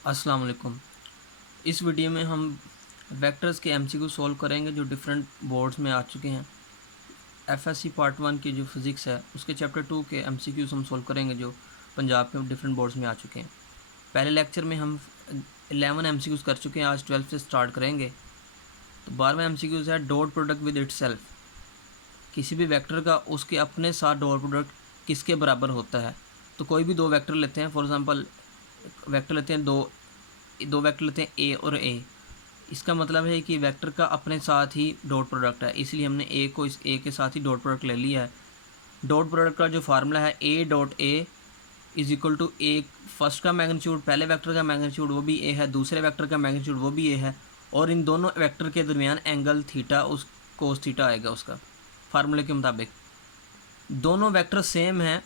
अस्सलाम वालेकुम। इस वीडियो में हम वेक्टर्स के एमसीक्यू सॉल्व करेंगे जो डिफरेंट बोर्ड्स में आ चुके हैं। एफएससी पार्ट 1 की जो फिज़िक्स है उसके चैप्टर 2 के एमसीक्यूज़ हम सॉल्व करेंगे जो पंजाब के डिफरेंट बोर्ड्स में आ चुके हैं। पहले लेक्चर में हम 11 एमसीक्यूज़ कर चुके हैं, आज 12 से स्टार्ट करेंगे। तो 12वां एमसीक्यूज़ है डॉट प्रोडक्ट विद इटसेल्फ। किसी भी वेक्टर का उसके अपने साथ डॉट प्रोडक्ट किसके बराबर होता है। तो कोई भी दो वेक्टर लेते हैं, फॉर एग्जांपल वेक्टर लेते हैं दो वेक्टर लेते हैं ए और ए। इसका मतलब है कि वेक्टर का अपने साथ ही डॉट प्रोडक्ट है, इसलिए हमने ए को इस ए के साथ ही डॉट प्रोडक्ट ले लिया है। डॉट प्रोडक्ट का जो फार्मूला है A dot A is equal to A, first का मैग्नीट्यूड पहले वेक्टर का मैग्नीट्यूड वो भी ए है, दूसरे वेक्टर का मैग्नीट्यूड वो भी ए है, और इन दोनों वेक्टर के दरमियान एंगल थीटा उस कोस थीटा आएगा उसका फार्मूले के मुताबिक। दोनों वेक्टर सेम हैं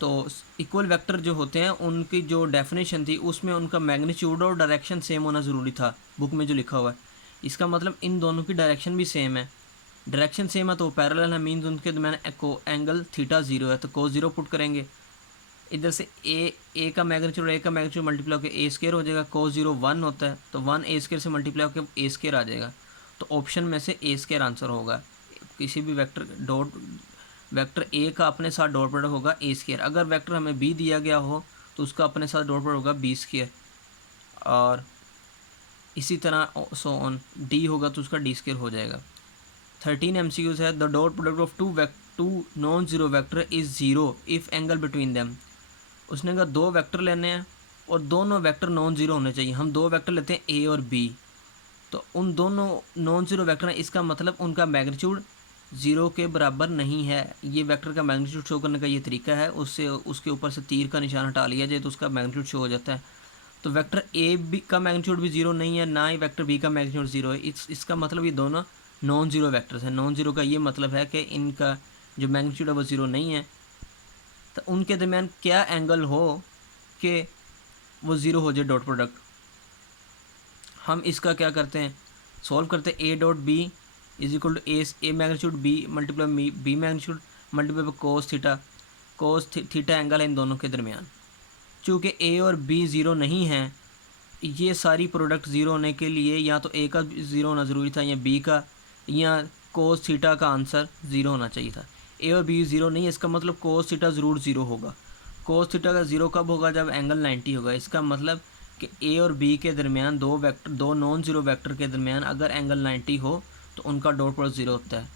तो इक्वल वेक्टर जो होते हैं उनकी जो डेफिनेशन थी उसमें उनका मैग्नीट्यूड और डायरेक्शन सेम होना ज़रूरी था, बुक में जो लिखा हुआ है। इसका मतलब इन दोनों की डायरेक्शन भी सेम है, डायरेक्शन सेम है तो पैरेलल है, मीन्स उनके दरमियान को एंगल थीटा ज़ीरो है, तो कोस ज़ीरो पुट करेंगे। इधर से ए का मैग्नीट्यूड ए का मैग्नीट्यूड मल्टीप्लाई होकर ए स्केयर हो जाएगा, कोस ज़ीरो 1 होता है तो 1 ए स्केयर से मल्टीप्लाई होकर ए स्केयर आ जाएगा। तो ऑप्शन में से ए स्केयर आंसर होगा। किसी भी वेक्टर ए का अपने साथ डॉट प्रोडक्ट होगा ए स्केयर। अगर वेक्टर हमें बी दिया गया हो तो उसका अपने साथ डॉट प्रोडक्ट होगा बी स्केयर, और इसी तरह सो ऑन डी होगा तो उसका डी स्केयर हो जाएगा। 13 एमसीक्यूज है। The dot product of two non zero vector is zero if angle between them. उसने कहा दो वेक्टर लेने हैं और दोनों वेक्टर नॉन जीरो होने चाहिए। हम दो वेक्टर लेते हैं ए और बी, तो उन दोनों नॉन जीरो वेक्टर हैं, इसका मतलब उनका मैग्नीट्यूड ज़ीरो के बराबर नहीं है। ये वेक्टर का मैग्नीट्यूड शो करने का ये तरीका है, उससे उसके ऊपर से तीर का निशान हटा लिया जाए तो उसका मैग्नीट्यूड शो हो जाता है। तो वेक्टर ए बी का मैग्नीट्यूड भी ज़ीरो नहीं है, ना ही वेक्टर बी का मैग्नीट्यूड ज़ीरो है। इसका मतलब ये दोनों नॉन ज़ीरो वेक्टर्स हैं। नॉन ज़ीरो का ये मतलब है कि इनका जो मैग्नीट्यूड है वो ज़ीरो नहीं है, तो उनके दरमियान क्या एंगल हो कि वो ज़ीरो हो जाए डॉट प्रोडक्ट। हम इसका क्या करते हैं, सॉल्व करते हैं। A dot B is equal to A magnitude B multiply B magnitude multiply cos theta angle है इन दोनों के दरमियान। चूँकि ए और बी ज़ीरो नहीं हैं, ये सारी प्रोडक्ट ज़ीरो होने के लिए या तो ए का ज़ीरो होना ज़रूरी था या बी का, या कोस थीटा का आंसर ज़ीरो होना चाहिए था। ए और बी ज़ीरो नहीं है, इसका मतलब कोस थीटा ज़रूर ज़ीरो होगा। कोस थीटा का ज़ीरो कब होगा, जब एंगल 90 होगा। इसका मतलब कि ए और बी के दरमियान दो नॉन ज़ीरो वेक्टर के दरमियान अगर एंगल 90 हो तो उनका डॉट प्रोडक्ट ज़ीरो होता है।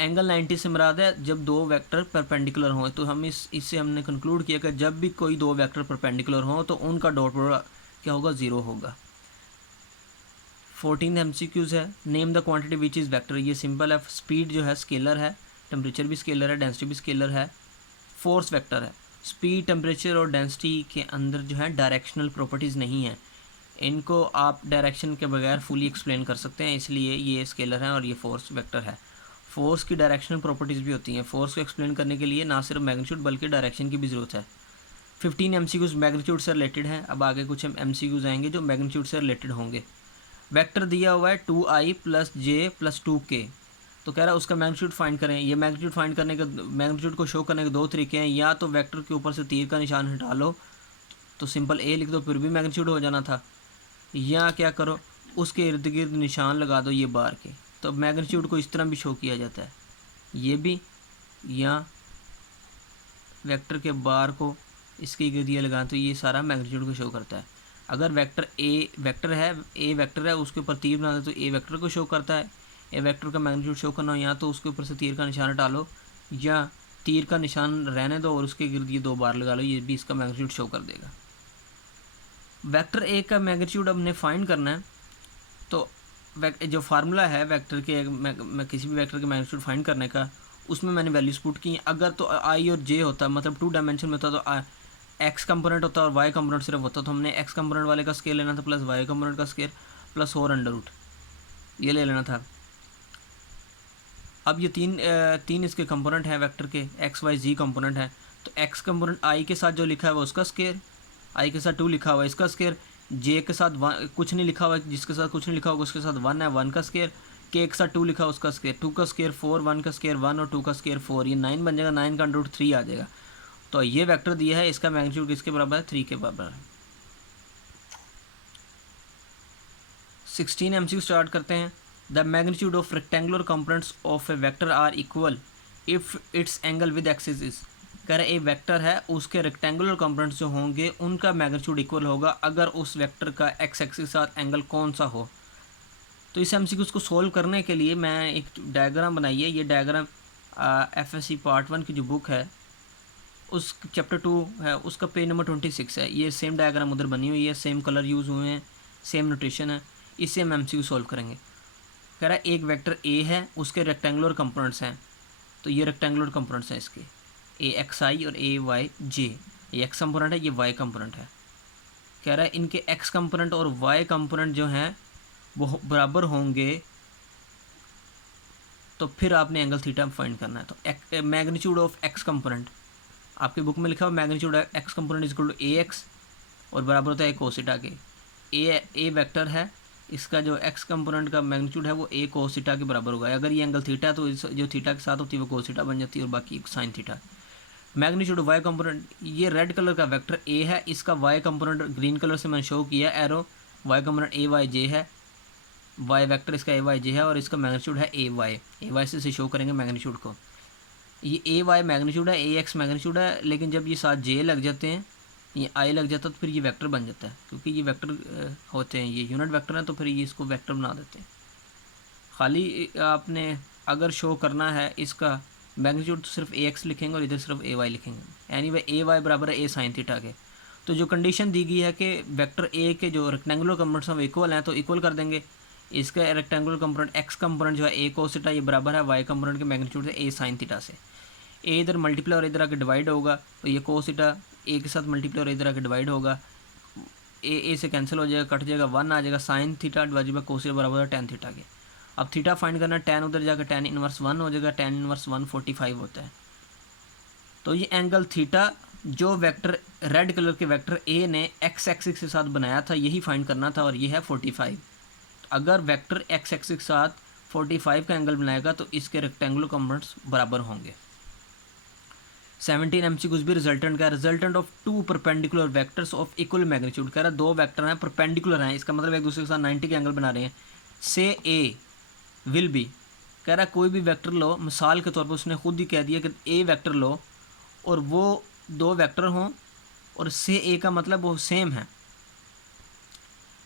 एंगल 90 से मुराद है जब दो वेक्टर परपेंडिकुलर हों। तो हम इससे हमने कंक्लूड किया कि जब भी कोई दो वेक्टर परपेंडिकुलर हों तो उनका डॉट प्रोडक्ट क्या होगा, ज़ीरो होगा। 14 एमसीक्यूज़ है। Name the quantity which is vector. ये सिंपल है। स्पीड जो है स्केलर है, टेम्परेचर भी स्केलर है, डेंसिटी भी स्केलर है, फोर्स वेक्टर है। स्पीड, टेम्परेचर और डेंसिटी के अंदर जो है डायरेक्शनल प्रॉपर्टीज़ नहीं है, इनको आप डायरेक्शन के बगैर फुली एक्सप्लेन कर सकते हैं, इसलिए ये स्केलर है और ये फोर्स वेक्टर है। फोर्स की डायरेक्शनल प्रॉपर्टीज़ भी होती हैं। फोर्स को एक्सप्लेन करने के लिए ना सिर्फ मैग्नीट्यूड बल्कि डायरेक्शन की भी ज़रूरत है। 15 एमसीक्यूज़ मैग्नीट्यूड से रिलेटेड हैं। अब आगे कुछ एमसीक्यूज़ आएंगे जो मैग्नीट्यूड से रिलेटेड होंगे। वेक्टर दिया हुआ है 2i प्लस जे प्लस 2k, तो कह रहा है उसका मैग्नीट्यूड फाइंड करें। ये मैग्नीट्यूड फाइंड करने का, मैग्नीट्यूड को शो करने के दो तरीके हैं। या तो वेक्टर के ऊपर से तीर का निशान हटा लो तो सिंपल ए लिख दो, फिर भी मैग्नीट्यूड हो जाना था, या क्या करो उसके इर्द गिर्द निशान लगा दो ये बार के, तो मैग्नीट्यूड को इस तरह भी शो किया जाता है, ये भी, या वेक्टर के बार को इसके इर्द गिर्द लगाएं तो ये सारा मैग्नीट्यूड को शो करता है। अगर वेक्टर ए वेक्टर है उसके ऊपर तीर बना दो तो ए वेक्टर को शो करता है। ए वेक्टर का मैग्नीट्यूड शो करना हो या तो उसके ऊपर से तीर का निशान डालो या तीर का निशान रहने दो और उसके गिर्द ये दो बार लगा लो, ये भी इसका मैग्नीट्यूड शो कर देगा। वेक्टर ए का मैग्नीट्यूड हमने फाइंड करना है, तो जो फार्मूला है वेक्टर के किसी भी वेक्टर के मैग्नीट्यूड फाइंड करने का, उसमें मैंने वैल्यूज पुट की। अगर तो आई और जे होता, मतलब 2 डायमेंशन में होता तो एक्स कंपोनेंट होता और वाई कंपोनेंट सिर्फ होता, तो हमने एक्स कंपोनेंट वाले का स्केयर लेना था प्लस वाई कंपोनेंट का स्केयर प्लस 4 अंडर रूट ये ले लेना था। अब ये तीन इसके कंपोनेंट हैं वेक्टर के, एक्स वाई जी कंपोनेंट हैं, तो एक्स कंपोनेंट आई के साथ जो लिखा है वो उसका स्केयर, आई के साथ 2 लिखा हुआ है इसका स्केयर, जे के साथ कुछ नहीं लिखा हुआ है, जिसके साथ कुछ नहीं लिखा होगा उसके साथ 1 है, 1 का स्केयर, के साथ 2 लिखा उसका स्केयर, 2 का स्केयर 4, 1 का स्केयर 1 और 2 का स्केयर 4, ये 9 बन जाएगा, 9 का अंडर रूट 3 आ जाएगा। तो ये वेक्टर दिया है, इसका मैग्नीट्यूड किसके बराबर है, 3 के बराबर है। 16 MCQ स्टार्ट करते हैं। The magnitude of rectangular components of a vector are equal if its angle with axis is. कह रहे एक वेक्टर है, उसके रेक्टेंगुलर कंपोनेंट्स जो होंगे उनका मैग्नीट्यूड इक्वल होगा अगर उस वेक्टर का एक्स एक्सिस के साथ एंगल कौन सा हो। तो इस MCQ को सोल्व करने के लिए मैं एक डायग्राम बनाई है। ये डायग्राम FSC पार्ट 1 की जो बुक है उस चैप्टर 2 है, उसका पेज नंबर 26 है। ये सेम डायग्राम उधर बनी हुई है, सेम कलर यूज़ हुए हैं, सेम नोटेशन है। इससे हम MCQ सोल्व करेंगे। कह रहा है एक वेक्टर ए है, उसके रेक्टेंगुलर कंपोनेंट्स हैं। तो ये रेक्टेंगुलर कंपोनेंट्स हैं इसके, AXI और AYJ। ये एक्स कंपोनेंट है, ये वाई कंपोनेंट है। कह रहा है इनके एक्स कंपोनेंट और वाई कंपोनेंट जो हैं वो बराबर होंगे तो फिर आपने एंगल थीटा फाइंड करना है। तो मैग्नीट्यूड ऑफ एक्स कंपोनेंट आपकी बुक में लिखा हुआ, magnitude X component is equal to AX और बराबर होता है कोसिटा के। ए वेक्टर है, इसका जो एक्स कंपोनेंट का मैग्नीट्यूड है वो A कोसिटा के बराबर होगा। अगर ये एंगल थीटा है तो जो थीटा के साथ होती है वो कोसिटा बन जाती है और बाकी sine theta. Magnitude Y component, ये रेड कलर का वेक्टर ए है, इसका वाई कंपोनेंट ग्रीन कलर से मैंने शो किया एरो। वाई कंपोनेंट AYJ है, वाई वेक्टर इसका AYJ है और इसका मैग्नीट्यूड है AY से शो करेंगे मैग्नीट्यूड को। ये AY मैग्नीट्यूड है, AX मैग्नीट्यूड है, लेकिन जब ये साथ J लग जाते हैं, ये I लग जाता है तो फिर ये वेक्टर बन जाता है। क्योंकि ये वेक्टर होते हैं, ये यूनिट वेक्टर हैं तो फिर ये इसको वेक्टर बना देते हैं। खाली आपने अगर शो करना है इसका मैग्नीट्यूड तो सिर्फ AX लिखेंगे और इधर सिर्फ AY लिखेंगे। एनीवे AY बराबर है A साइन थीटा के। तो जो कंडीशन दी गई है कि वेक्टर A के जो रेक्टेंगुलर कंपोनेंट्स हैं वो इक्वल हैं, तो इक्वल कर देंगे। इसका रेक्टेंगुलर कंपोनेंट एक्स कंपोनेंट जो है A cos थीटा, ये बराबर है वाई कंपोनेंट के मैग्नीट्यूड से A साइन थीटा से। A इधर मल्टीप्लाई और इधर आके डिवाइड होगा, तो ये cos थीटा A के साथ मल्टीप्लाई और इधर आके डिवाइड होगा। A से कैंसिल हो जाएगा, कट जाएगा, 1 आ जाएगा। Sine theta divide by cos theta बराबर है tan थीटा के। अब थीटा फाइंड करना, tan उधर जाकर tan इनवर्स 1 हो जाएगा, tan इनवर्स 145 होता है। तो ये एंगल थीटा जो वेक्टर रेड कलर के वेक्टर A ने एक्स एक्सिस के साथ बनाया था यही फाइंड करना था और ये है 45। अगर वेक्टर एक्स एक्सिस के साथ 45 का एंगल बनाएगा तो इसके रेक्टेंगुलर कंपोनेंट्स बराबर होंगे। 17 MCQ भी रिजल्टेंट का, resultant of two perpendicular vectors of equal magnitude. कह रहा है दो वेक्टर हैं परपेंडिकुलर हैं, इसका मतलब एक दूसरे के साथ 90 के एंगल बना रहे हैं। से A विल बी, कह रहा है कोई भी वेक्टर लो, मिसाल के तौर पर उसने खुद ही कह दिया कि A वेक्टर लो और वो दो वेक्टर हों और से A का मतलब वो सेम है,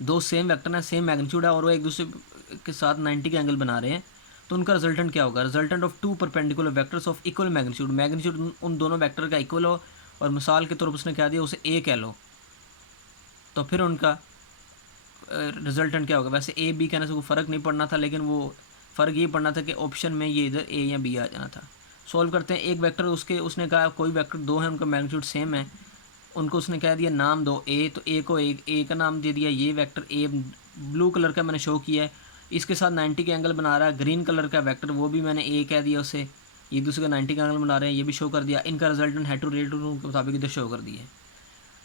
दो सेम वेक्टर हैं, सेम मैग्नीट्यूड है और वो एक दूसरे के साथ 90 के एंगल बना रहे हैं, तो उनका रिजल्टेंट क्या होगा? Resultant of two perpendicular vectors of equal magnitude. Magnitude उन दोनों वेक्टर का इक्वल हो और मिसाल के तौर पर उसने कह दिया उसे A कह लो, तो फिर उनका रिजल्टेंट क्या होगा? वैसे A B कहने से कोई फ़र्क नहीं पड़ना था, लेकिन वो फ़र्क ये पड़ना था कि ऑप्शन में ये इधर A या B आ जाना था। सॉल्व करते हैं। एक वेक्टर उसने कहा कोई वेक्टर दो हैं, उनका मैग्नीट्यूड सेम है, उनको उसने कह दिया नाम दो A, तो A को A का नाम दे दिया। ये वेक्टर A ब्लू कलर का मैंने शो किया है, इसके साथ 90 के एंगल बना रहा है। ग्रीन कलर का वेक्टर वो भी मैंने A कह दिया उसे, ये दूसरे का 90 का एंगल बना रहे हैं, ये भी शो कर दिया। इनका resultant head to relative rule के मुताबिक इधर शो कर दिए।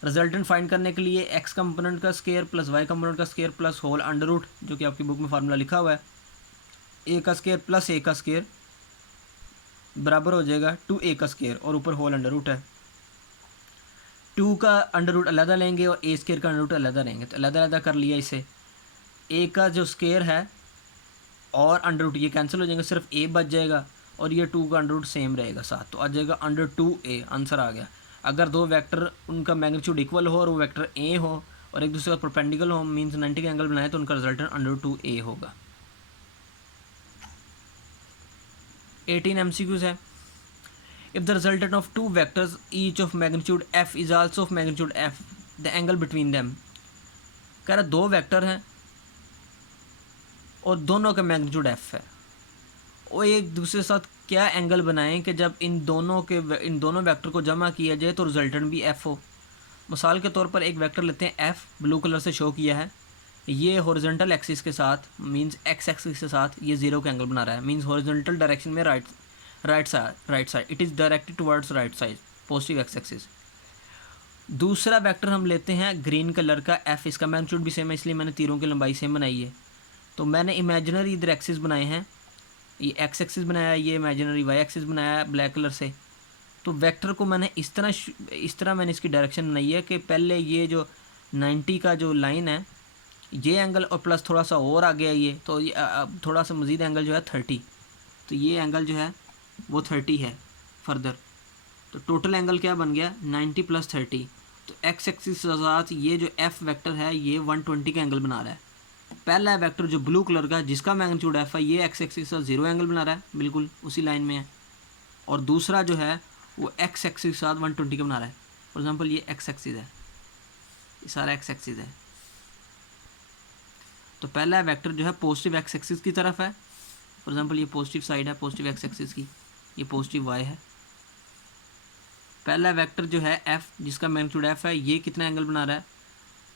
रिजल्टेंट फाइंड करने के लिए एक्स कंपोनेंट का स्केयर प्लस वाई कंपोनेंट का square plus whole under root, जो कि आपकी बुक में फार्मूला लिखा हुआ है, A का स्केयर प्लस A का स्केयर बराबर हो जाएगा 2A का स्केयर और ऊपर होल अंडर रूट है। 2 का अंडर रूट अलग लेंगे और A स्केयर का अंडर रूट अलग लेंगे, तो अलग अलग कर लिया इसे। A का जो स्केयर है और अंडर रूट ये कैंसिल हो जाएंगे, सिर्फ A बच जाएगा और ये 2 का अंडर रूट सेम रहेगा साथ, तो आ जाएगा अंडर 2A। आंसर आ गया। अगर दो वेक्टर उनका मैग्नीट्यूड इक्वल हो और वो वेक्टर A हो और एक दूसरे का परपेंडिकुलर हो, मीन्स 90 का एंगल बनाए, तो उनका रिजल्टेंट अंडर 2A होगा। 18 MCQs है। If the resultant of two vectors each of magnitude f is also of magnitude f, the angle between them। कह रहा दो वेक्टर हैं और दोनों का मैग्नीट्यूड f है, वो एक दूसरे के साथ क्या एंगल बनाएं कि जब इन दोनों वेक्टर को जमा किया जाए तो रिजल्टेंट भी f हो। मिसाल के तौर पर एक वेक्टर लेते हैं f, ब्लू कलर से शो किया है, ये हॉरिजॉन्टल एक्सिस के साथ मींस एक्स एक्सिस के साथ ये जीरो का एंगल बना रहा है, मींस हॉरिजॉन्टल डायरेक्शन में right side, it is directed towards right side, positive x axis. दूसरा वेक्टर हम लेते हैं ग्रीन कलर का f, इसका मैग्नीट्यूड भी सेम है, इसलिए मैंने तीरों की लंबाई सेम बनाई है। तो मैंने इमेजिनरी इधर एक्सिस बनाए हैं, ये एक्स एक्सिस बनाया है, ये इमेजिनरी वाई एक्सिस बनाया है ब्लैक कलर से। तो वेक्टर को मैंने इस तरह मैंने इसकी डायरेक्शन बनाई है कि पहले ये जो 90 का जो लाइन है ये एंगल और प्लस थोड़ा सा और आगे आइए तो ये अब थोड़ा सा मज़ीद एंगल जो है 30, तो ये एंगल जो है वो 30 है फर्दर। तो टोटल एंगल क्या बन गया 90 प्लस 30। तो एक्स एक्सिस के साथ ये जो एफ वेक्टर है ये 120 का एंगल बना रहा है। पहला वेक्टर जो ब्लू कलर का जिसका मैग्नीट्यूड एफ है ये एक्स एक्सिस के साथ 0 एंगल बना रहा है, बिल्कुल उसी लाइन में है। और दूसरा जो है वो एक्स एक्सिस के साथ 120 का बना रहा है। फॉर एग्जांपल ये एक्स एक्सिस है, ये सारा एक्स एक्सिस है। तो पहला वेक्टर जो है पॉजिटिव एक्स एक्सिस की तरफ है। फॉर एग्जांपल ये पॉजिटिव साइड है पॉजिटिव एक्स एक्सिस की, ये पॉजिटिव वाई है। पहला वेक्टर जो है एफ जिसका मैग्नीट्यूड एफ है ये कितना एंगल बना रहा है,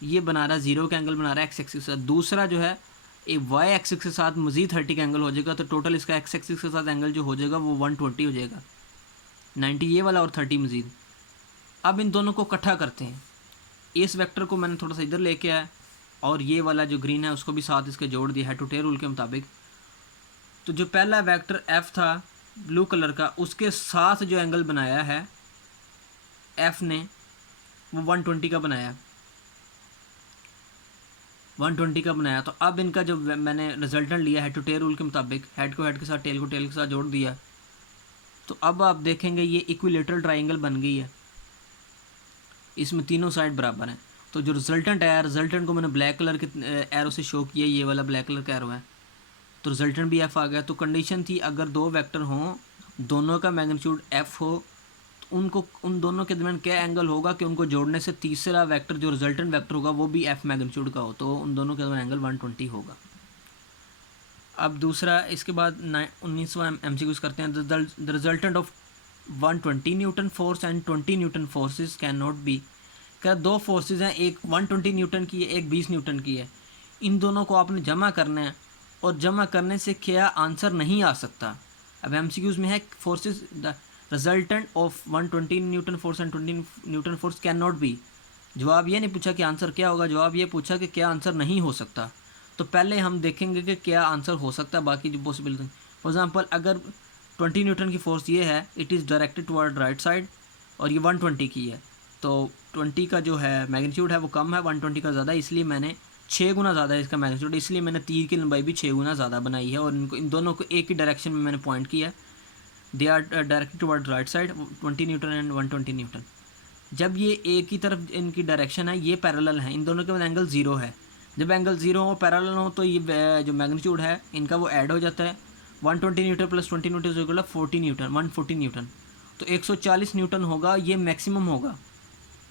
ये बना रहा है 0 का एंगल बना रहा है एक्स एक्सिस के साथ। दूसरा जो है एक वाई एक्सिस के साथ मज़ीद 30 का एंगल हो जाएगा। तो टोटल इसका एक्स एक्सिस के साथ एंगल जो हो जाएगा वो 120 हो जाएगा, 90 ये वाला और 30 मज़ीद। अब इन दोनों को इकट्ठा करते हैं। इस वेक्टर को मैंने थोड़ा सा इधर लेके आया और ये वाला जो ग्रीन है उसको भी साथ इसके जोड़ दिया हेड टू टेल रूल के मुताबिक। तो जो पहला वेक्टर एफ था ब्लू कलर का उसके साथ जो एंगल बनाया है एफ ने वो 120 का बनाया, 120 का बनाया। तो अब इनका जो मैंने रिजल्टेंट लिया हेड टू टेल रूल के मुताबिक, हेड को हेड के साथ टेल को टेल के साथ जोड़ दिया। तो अब आप देखेंगे ये इक्विलेटरल ट्राइंगल बन गई है, इसमें तीनों साइड बराबर हैं। तो जो रिजल्टेंट है, रिजल्टेंट को मैंने ब्लैक कलर के एरो से शो किया, ये वाला ब्लैक कलर का एरो है। तो रिजल्टेंट भी एफ़ आ गया। तो कंडीशन थी अगर दो वेक्टर हों दोनों का मैग्नीट्यूड एफ़ हो तो उनको उन दोनों के दरमियान क्या एंगल होगा कि उनको जोड़ने से तीसरा वेक्टर जो रिजल्टेंट वेक्टर होगा वो भी एफ़ मैग्नीट्यूड का हो, तो उन दोनों के दरमियान एंगल 120 होगा। अब दूसरा इसके बाद 19वां MCQ करते हैं। The resultant of 120 Newton force and 20 Newton forces can not be. क्या दो फोर्सेस हैं, एक 120 न्यूटन की है एक 20 न्यूटन की है, इन दोनों को आपने जमा करना है और जमा करने से क्या आंसर नहीं आ सकता। अब MCQs में है forces the resultant of 120 Newton force and 20 Newton force can not be. जवाब ये नहीं पूछा कि आंसर क्या होगा, जवाब ये पूछा कि क्या आंसर नहीं हो सकता। तो पहले हम देखेंगे कि क्या आंसर हो सकता है, बाकी जो पॉसिबिलिटी। फॉर एग्जांपल अगर 20 न्यूटन की फोर्स ये है, it is directed toward right side और ये 120 की है, तो 20 का जो है मैग्नीट्यूड है वो कम है, 120 का ज़्यादा, इसलिए मैंने 6 गुना ज़्यादा है इसका मैग्नीट्यूड, इसलिए मैंने तीर की लंबाई भी 6 गुना ज़्यादा बनाई है और इनको इन दोनों को एक ही डायरेक्शन में मैंने पॉइंट किया। They are directed toward right side 20 newton and 120 newton. जब ये एक ही तरफ इनकी डायरेक्शन है, ये पैरेलल है, इन दोनों के बाद एंगल 0 है। जब एंगल 0 हो पैरेलल हो तो ये जो मैग्नीट्यूड है इनका वो ऐड हो जाता है। 120 न्यूटन प्लस 20 न्यूटन जो 40 न्यूटन 140 न्यूटन, तो 140 न्यूटन होगा, ये मैक्सिमम होगा।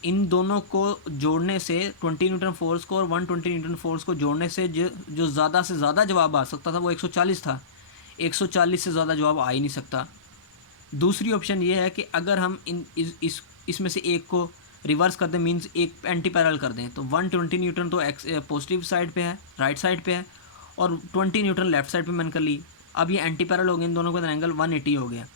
इन दोनों को जोड़ने से 20 न्यूटन फोर्स को और 120 न्यूटन फोर्स को जोड़ने से जो ज़्यादा से ज़्यादा जवाब आ सकता था वो 140 था। 140 से ज़्यादा जवाब आ ही नहीं सकता। दूसरी ऑप्शन ये है कि अगर हम इसमें से एक को रिवर्स कर दें, मींस एक एंटी पैरेलल कर दें, तो 120 न्यूटन तो पॉजिटिव साइड पे है, राइट साइड पे है, और 20 न्यूटन लेफ्ट साइड पे मैंने कर ली। अब ये एंटी पैरेलल हो गए, इन दोनों का एंगल 180 हो गया।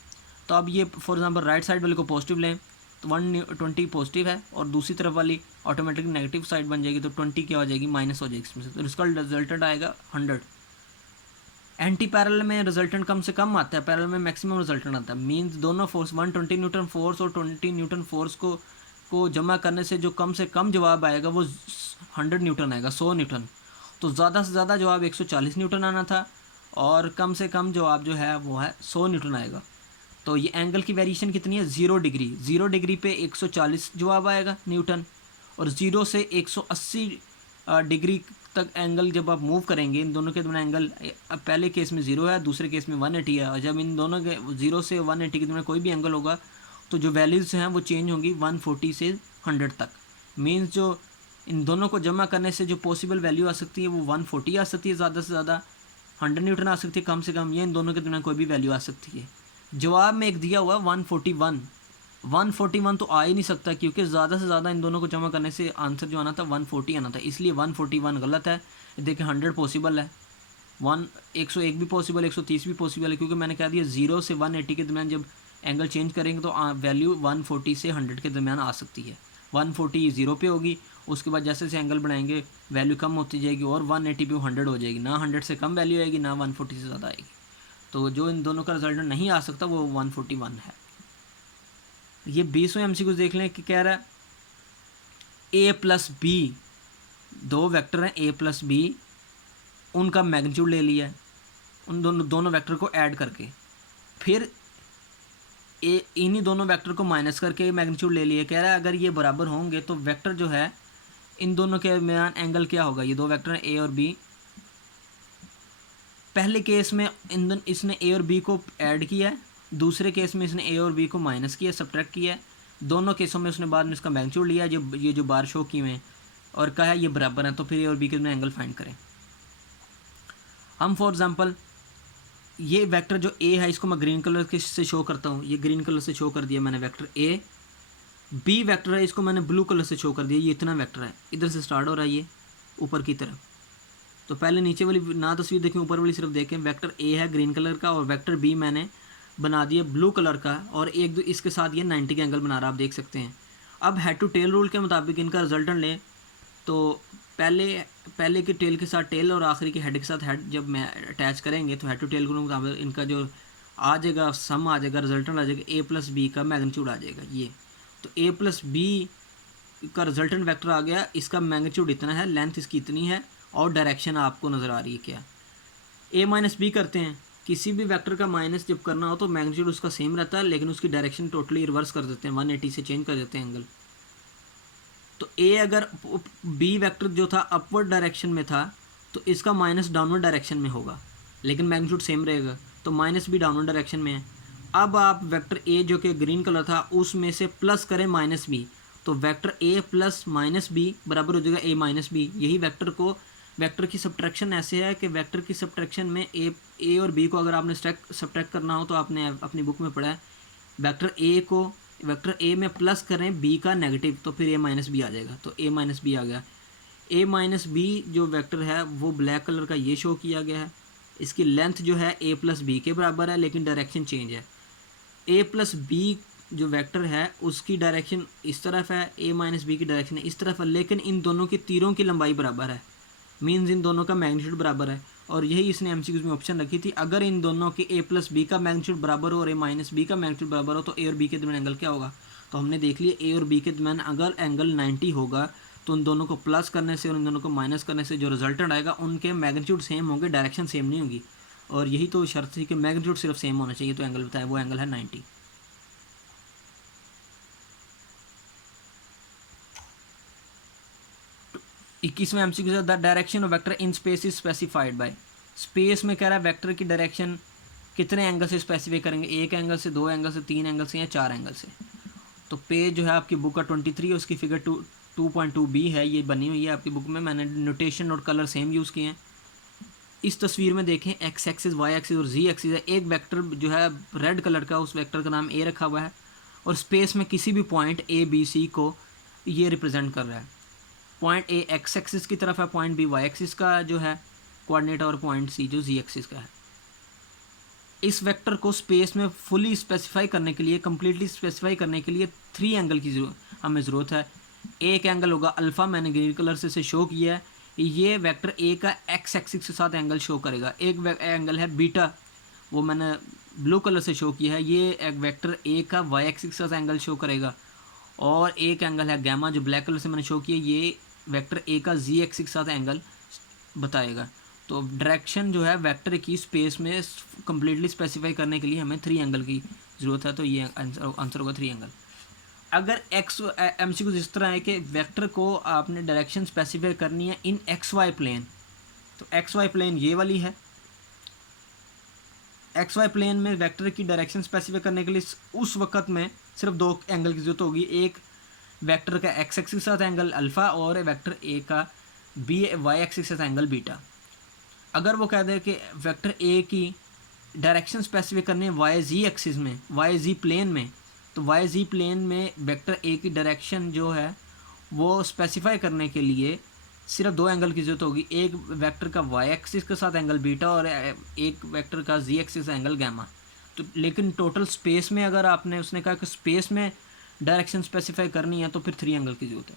तो अब ये फॉर एग्जांपल राइट साइड वाले को पॉजिटिव लें तो 120 पॉजिटिव है और दूसरी तरफ वाली ऑटोमेटिकली नेगेटिव साइड बन जाएगी, तो 20 क्या हो जाएगी माइनस हो जाएगी इसमें से, तो इसका रिजल्टेंट आएगा 100। एंटी पैरेलल में रिजल्टेंट कम से कम आता है, पैरेलल में मैक्सिमम रिजल्टेंट आता है। मींस दोनों फोर्स 120 न्यूटन फोर्स और 20 न्यूटन फोर्स को जमा करने से जो कम से कम जवाब आएगा वो 100 न्यूटन आएगा, 100 न्यूटन। तो ज़्यादा से ज़्यादा जवाब 140 न्यूटन आना था और कम से कम जवाब जो है वो है 100 न्यूटन आएगा। तो ये एंगल की वेरिएशन कितनी है 0 डिग्री। 0 डिग्री पे 140 जवाब आएगा न्यूटन, और 0 से 180 डिग्री तक एंगल जब आप मूव करेंगे, इन दोनों के दरमियान एंगल पहले केस में 0 है, दूसरे केस में 180 है, और जब इन दोनों के 0 से 180 के दरमियान कोई भी एंगल होगा तो जो वैल्यूज़ हैं वो चेंज होंगी 140 से 100 तक। मीन्स जो इन दोनों को जमा करने से जो पॉसिबल वैल्यू आ सकती है वो 140 आ सकती है ज़्यादा से ज़्यादा, 100 न्यूटन आ सकती है कम से कम, ये इन दोनों के दरमियान कोई भी वैल्यू आ सकती है। जवाब में एक दिया हुआ 141 तो आ ही नहीं सकता, क्योंकि ज़्यादा से ज़्यादा इन दोनों को जमा करने से आंसर जो आना था 140 आना था, इसलिए 141 गलत है। देखिए 100 पॉसिबल है, 101 भी पॉसिबल, 130 भी पॉसिबल है, क्योंकि मैंने कह दिया 0 से 180 के दरमियान जब एंगल चेंज करेंगे तो वैल्यू 140 से 100 के दरमियान आ सकती है। 140 0 पे होगी, उसके बाद जैसे जैसे एंगल बनाएंगे वैल्यू कम होती जाएगी और 180 पे 100 हो जाएगी, ना 100 से कम वैल्यू आएगी ना 140 से ज़्यादा आएगी। तो जो इन दोनों का रिजल्ट नहीं आ सकता वो 141 है। ये 20वें MCQ देख लें कि कह रहा है a + b दो वेक्टर हैं ए प्लस बी, उनका मैग्नीट्यूड ले लिया है उन दोनों वेक्टर को ऐड करके, फिर इन्हीं दोनों वेक्टर को माइनस करके मैग्नीट्यूड ले लिया। कह रहा है अगर ये बराबर होंगे तो वेक्टर जो है इन दोनों के दरमियान एंगल क्या होगा। ये दो वेक्टर हैं ए और बी। पहले केस में इसने ए और बी को ऐड किया है, दूसरे केस में इसने ए और बी को माइनस किया, सब्ट्रैक्ट किया है। दोनों केसों में उसने बाद में इसका मैग्नीट्यूड लिया, ये जो बार शो किए हैं, और कहा है ये बराबर है, तो फिर ए और बी के में एंगल फाइंड करें। हम फॉर एग्जांपल ये वेक्टर जो ए है इसको मैं ग्रीन कलर के से शो करता हूँ, ये ग्रीन कलर से शो कर दिया मैंने वेक्टर ए। बी वेक्टर है, इसको मैंने ब्लू कलर से शो कर दिया, ये इतना वेक्टर है, इधर से स्टार्ट हो रहा है ये ऊपर की तरफ। तो पहले नीचे वाली ना तस्वीर देखें, ऊपर वाली सिर्फ देखें। वेक्टर ए है ग्रीन कलर का और वेक्टर बी मैंने बना दिया ब्लू कलर का, और एक दो इसके साथ ये 90 का एंगल बना रहा है, आप देख सकते हैं। अब हेड टू टेल रूल के मुताबिक इनका रिजल्टेंट लें तो पहले के टेल के साथ टेल और आखिरी के हेड के साथ हेड जब मैं अटैच करेंगे तो हेड टू टेल के मुताबिक इनका जो आ जाएगा सम आ जाएगा, रिजल्टेंट आ जाएगा ए प्लस बी का मैग्नीट्यूड आ जाएगा ये। तो ए प्लस बी का रिजल्टेंट वेक्टर आ गया, इसका मैग्नीट्यूड इतना है, लेंथ इसकी इतनी है, और डायरेक्शन आपको नज़र आ रही है क्या। ए माइनस बी करते हैं, किसी भी वेक्टर का माइनस जब करना हो तो मैग्नीट्यूड उसका सेम रहता है, लेकिन उसकी डायरेक्शन टोटली रिवर्स कर देते हैं, 180 से चेंज कर देते हैं एंगल। तो ए अगर बी वेक्टर जो था अपवर्ड डायरेक्शन में था तो इसका माइनस डाउनवर्ड डायरेक्शन में होगा, लेकिन मैग्नीट्यूड सेम रहेगा, तो माइनस भी डाउनवर्ड डायरेक्शन में है। अब आप वेक्टर ए जो कि ग्रीन कलर था उसमें से प्लस करें माइनस बी, तो vector A plus minus B बराबर हो जाएगा ए माइनस बी। यही वेक्टर की सब्ट्रैक्शन ऐसे है कि वेक्टर की सब्ट्रैक्शन में ए और बी को अगर आपने सब्ट्रैक्ट करना हो तो आपने अपनी बुक में पढ़ा है, वेक्टर ए में प्लस करें बी का नेगेटिव तो फिर ए माइनस बी आ जाएगा, तो ए माइनस बी आ गया। ए माइनस बी जो वेक्टर है वो ब्लैक कलर का ये शो किया गया है, इसकी लेंथ जो है ए प्लस बी के बराबर है, लेकिन डायरेक्शन चेंज है। ए प्लस बी जो वेक्टर है उसकी डायरेक्शन इस तरफ है, ए माइनस बी की डायरेक्शन इस तरफ है, लेकिन इन दोनों की तीरों की लंबाई बराबर है, मीन्स इन दोनों का मैग्नीट्यूड बराबर है। और यही इसने एमसीक्यूज में ऑप्शन रखी थी, अगर इन दोनों के ए प्लस बी का मैग्नीट्यूड बराबर हो और ए माइनस बी का मैग्नीट्यूड बराबर हो तो ए और बी के दरमियान एंगल क्या होगा। तो हमने देख लिया ए और बी के दरमियान अगर एंगल 90 होगा तो उन दोनों को प्लस करने से और उन दोनों को माइनस करने से जो रिजल्टेंट आएगा उनके मैग्नीट्यूड सेम होंगे, डायरेक्शन सेम नहीं होगी। और यही तो शर्त थी कि मैग्नीट्यूड सिर्फ सेम होना चाहिए, तो एंगल बताया वो एंगल है 90। इक्कीसवें MCQ, the direction of vector in space is specified by. Space में कह रहा है वेक्टर की डायरेक्शन कितने एंगल से स्पेसिफाई करेंगे, एक एंगल से, दो एंगल से, तीन एंगल से या चार एंगल से। तो पेज जो है आपकी बुक का 23 उसकी फिगर 2.2b है, ये बनी हुई है आपकी बुक में, मैंने नोटेशन और कलर सेम यूज़ किए हैं। इस तस्वीर में देखें एक्स एक्सिस, वाई एक्सिस और जी एक्सिस है। एक वेक्टर जो है रेड कलर का, उस वेक्टर का नाम ए रखा हुआ है, और स्पेस में किसी भी पॉइंट ए बी सी को ये रिप्रेजेंट कर रहा है। पॉइंट ए एक्स एक्सिस की तरफ है, पॉइंट बी वाई एक्सिस का जो है कोऑर्डिनेट, और पॉइंट सी जो जी एक्सिस का है। इस वेक्टर को स्पेस में फुली स्पेसिफाई करने के लिए, कंप्लीटली स्पेसिफाई करने के लिए 3 एंगल की हमें ज़रूरत है। एक एंगल होगा अल्फ़ा, मैंने ग्रीन कलर से शो किया है, ये वेक्टर ए का एक्स एक्सिस के साथ एंगल शो करेगा। एक एंगल है बीटा, वो मैंने ब्लू कलर से शो किया है, ये एक वेक्टर ए का वाई एक्सिस के साथ एंगल शो करेगा। और एक एंगल है गैमा जो ब्लैक कलर से मैंने शो किया, ये वेक्टर ए का जी एक्सिस के साथ एंगल बताएगा। तो डायरेक्शन जो है वेक्टर की स्पेस में कम्प्लीटली स्पेसिफाई करने के लिए हमें 3 एंगल की ज़रूरत है, तो ये आंसर होगा 3 एंगल। अगर एक्स एमसीक्यू इस तरह है कि वेक्टर को आपने डायरेक्शन स्पेसिफाई करनी है इन एक्स वाई प्लेन, तो एक्स वाई प्लेन ये वाली है। एक्स वाई प्लेन में वेक्टर की डायरेक्शन स्पेसिफाई करने के लिए उस वक्त में सिर्फ 2 एंगल की ज़रूरत होगी, एक वेक्टर का एक्स एक्सिस के साथ एंगल अल्फ़ा और वेक्टर ए का बी वाई एक्सिस के साथ एंगल बीटा। अगर वो कह दे कि वेक्टर ए की डायरेक्शन स्पेसिफाई करनी है वाई जी एक्सिस में, वाई जी प्लेन में, तो वाई जी प्लेन में वेक्टर ए की डायरेक्शन जो है वो स्पेसिफाई करने के लिए सिर्फ 2 एंगल की ज़रूरत होगी, एक वेक्टर का वाई एक्सिस के साथ एंगल बीटा और एक वेक्टर का जी एक्सिस एंगल गैमा। तो लेकिन टोटल स्पेस में अगर आपने उसने कहा कि स्पेस में डायरेक्शन स्पेसिफाई करनी है तो फिर 3 एंगल की ज़रूरत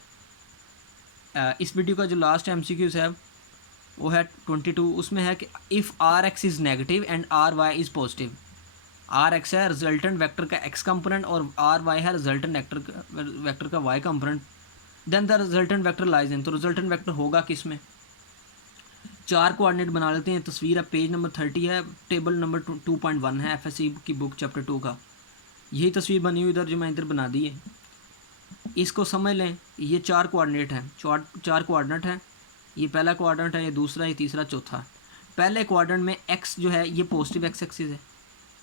है। इस वीडियो का जो लास्ट एमसीक्यूज़ है वो है 22, उसमें है कि if R X is negative and R Y is positive. R X है रिजल्टेंट वेक्टर का एक्स कंपोनेंट और आर वाई है रिजल्टेंट वेक्टर का Y component. Then the resultant vector lies in, तो रिजल्टेंट वेक्टर होगा किस में, 4 कोऑर्डिनेट बना लेते हैं। तस्वीर है पेज नंबर 30 है, टेबल नंबर 2.1 है एफएससी की बुक चैप्टर 2 का। यही तस्वीर बनी हुई इधर जो मैं इधर बना दी है, इसको समझ लें। ये 4 कोऑर्डिनेट हैं, 4 कोऑर्डिनेट हैं। ये पहला कोऑर्डिनेट है, ये दूसरा, ये तीसरा, चौथा। पहले कोऑर्डिनेट में एक्स जो है ये पॉजिटिव एक्स एक्सिस है,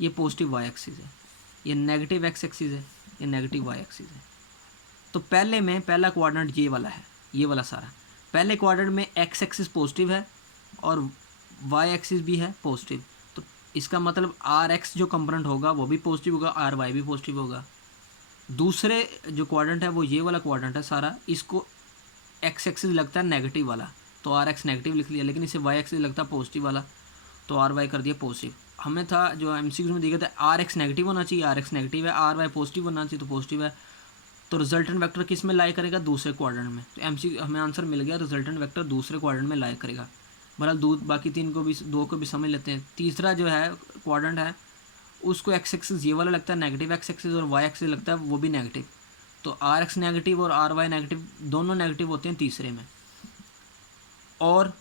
ये पॉजिटिव वाई एक्सिस है, ये नेगेटिव एक्स एक्सिस है, ये नेगेटिव वाई एक्सिस है। तो पहले में पहला कोऑर्डिनेट ये वाला है, ये वाला सारा। पहले कोऑर्डिनेट में एक्स एक्सिस पॉजिटिव है और वाई एक्सिस भी है पॉजिटिव, तो इसका मतलब आर एक्स जो कंपोनेंट होगा वो भी पॉजिटिव होगा, आर वाई भी पॉजिटिव होगा। दूसरे जो क्वाड्रेंट है वो ये वाला क्वाड्रेंट है सारा, इसको एक्स एक्सिस लगता है नेगेटिव वाला, तो आर एक्स नेगेटिव लिख लिया, लेकिन इसे वाई एक्सिस लगता है पॉजिटिव वाला, तो आर वाई कर दिया पॉजिटिव। हमें था जो एमसीक्यू में दिया था आर एक्स नेगेटिव होना चाहिए, आर एक्स नेगेटिव है, आर वाई पॉजिटिव होना चाहिए, तो पॉजिटिव है। तो रिजल्टेंट वेक्टर किस में लाई करेगा, दूसरे क्वाड्रेंट में। तो एमसीक्यू हमें आंसर मिल गया, रिजल्टेंट वेक्टर दूसरे क्वाड्रेंट में लाई करेगा। बहरहाल बाकी 3 को भी, 2 को भी समझ लेते हैं। तीसरा जो है क्वाड्रेंट है उसको एक्स एक्सिस ये वाला लगता है नेगेटिव एक्स एक्सिस, और वाई एक्सिस लगता है वो भी नेगेटिव, तो आर एक्स नेगेटिव और आर वाई नेगेटिव दोनों नेगेटिव होते हैं तीसरे में। और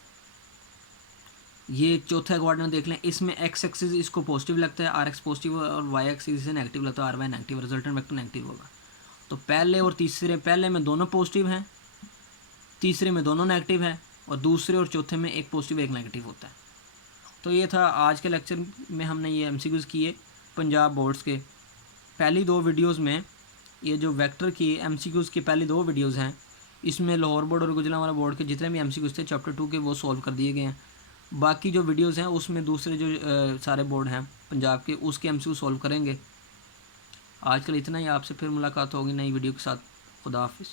ये चौथा क्वाड्रेंट देख लें, इसमें एक्स एक्सिस इसको पॉजिटिव लगता है, आर एक्स पॉजिटिव, और वाई एक्सिस इसे नेगेटिव लगता है, R Y negative, resultant vector negative होगा। तो पहले और तीसरे, पहले में दोनों पॉजिटिव हैं, तीसरे में दोनों नेगेटिव हैं, और दूसरे और चौथे में एक पॉजिटिव एक नेगेटिव होता है। तो ये था आज के लेक्चर में, हमने ये एमसीक्यूज़ किए पंजाब बोर्ड्स के। पहली 2 वीडियोज़ में ये जो वेक्टर की एमसीक्यूज़ की पहली 2 वीडियोज़ हैं, इसमें लाहौर बोर्ड और गुजरांवाला बोर्ड के जितने भी एमसीक्यूज़ थे चैप्टर 2 के वो सॉल्व कर दिए गए हैं। बाकी जो वीडियोज़ हैं उसमें दूसरे जो सारे बोर्ड हैं पंजाब के, उसके एमसीक्यू सॉल्व करेंगे। आज के लिए इतना ही, आपसे फिर मुलाकात होगी नई वीडियो के साथ। खुदा हाफिज़।